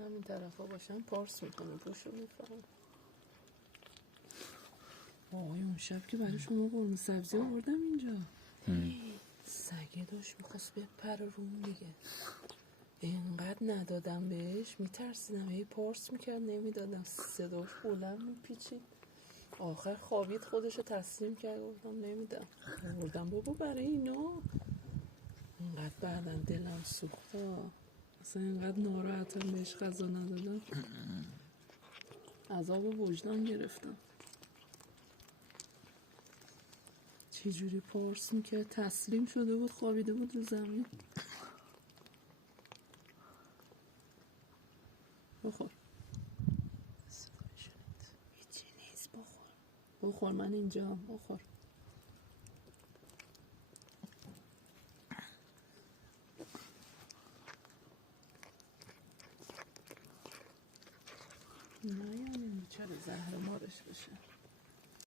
همین طرف ها باشن پارس میکنه پوشو میفهم. آقای اون شب که برای شما قرمه سبزی آوردم اینجا سگه داشت میخواست بپره روم دیگه، اینقدر ندادم بهش میترسیدم، هی پارس میکرد نمیدادم، صداش بلند میپیچید، آخر خوابید خودشو تسلیم کرد، گفتم نمیدم، آوردم بابا برای اینا. اینقدر بعدم دلم سوخته، اصلا اینقدر ناراحتم بهش غذا ندادم، عذاب وجدان گرفتم. چه جوری پارس میکرد، تسلیم شده بود خوابیده بود رو زمین. بخور هیچی نیست، بخور من اینجا، بخور. نه یعنی چرا زهر مارش بشه.